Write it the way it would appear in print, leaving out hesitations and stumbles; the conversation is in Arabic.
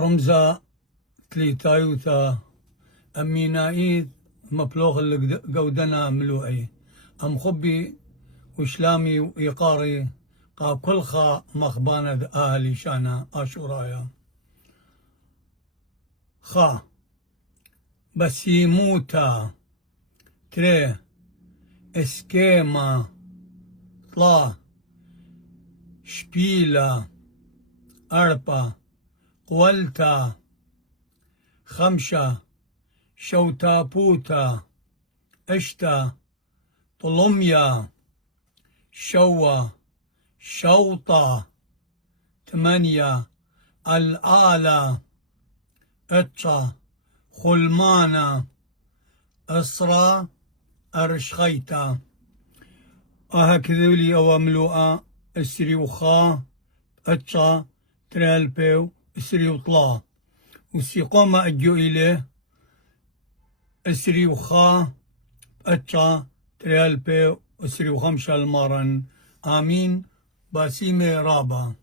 رمزة تليتايوتا أمينايت مبلوغ اللي قودنا ملوئي أم خبي وشلامي وإيقاري قا كلخا مخبانة أهلي شانا أشورايا خا بسيموتا تري اسكيما طلا شبيلا أربا قولتا خمشة شوتابوتا اشتا طلميا شوى شوطة 8 الآلة اتشا خلمانا اسرا ارشخيتا هكذا لي اواملوءا اسري وخا اتشا ترالبيو اسري وطلا وسيقوما اجو اليه اسري وخا اتشا ترالبيو اسري وخمشة المارن امين باسيمي رابا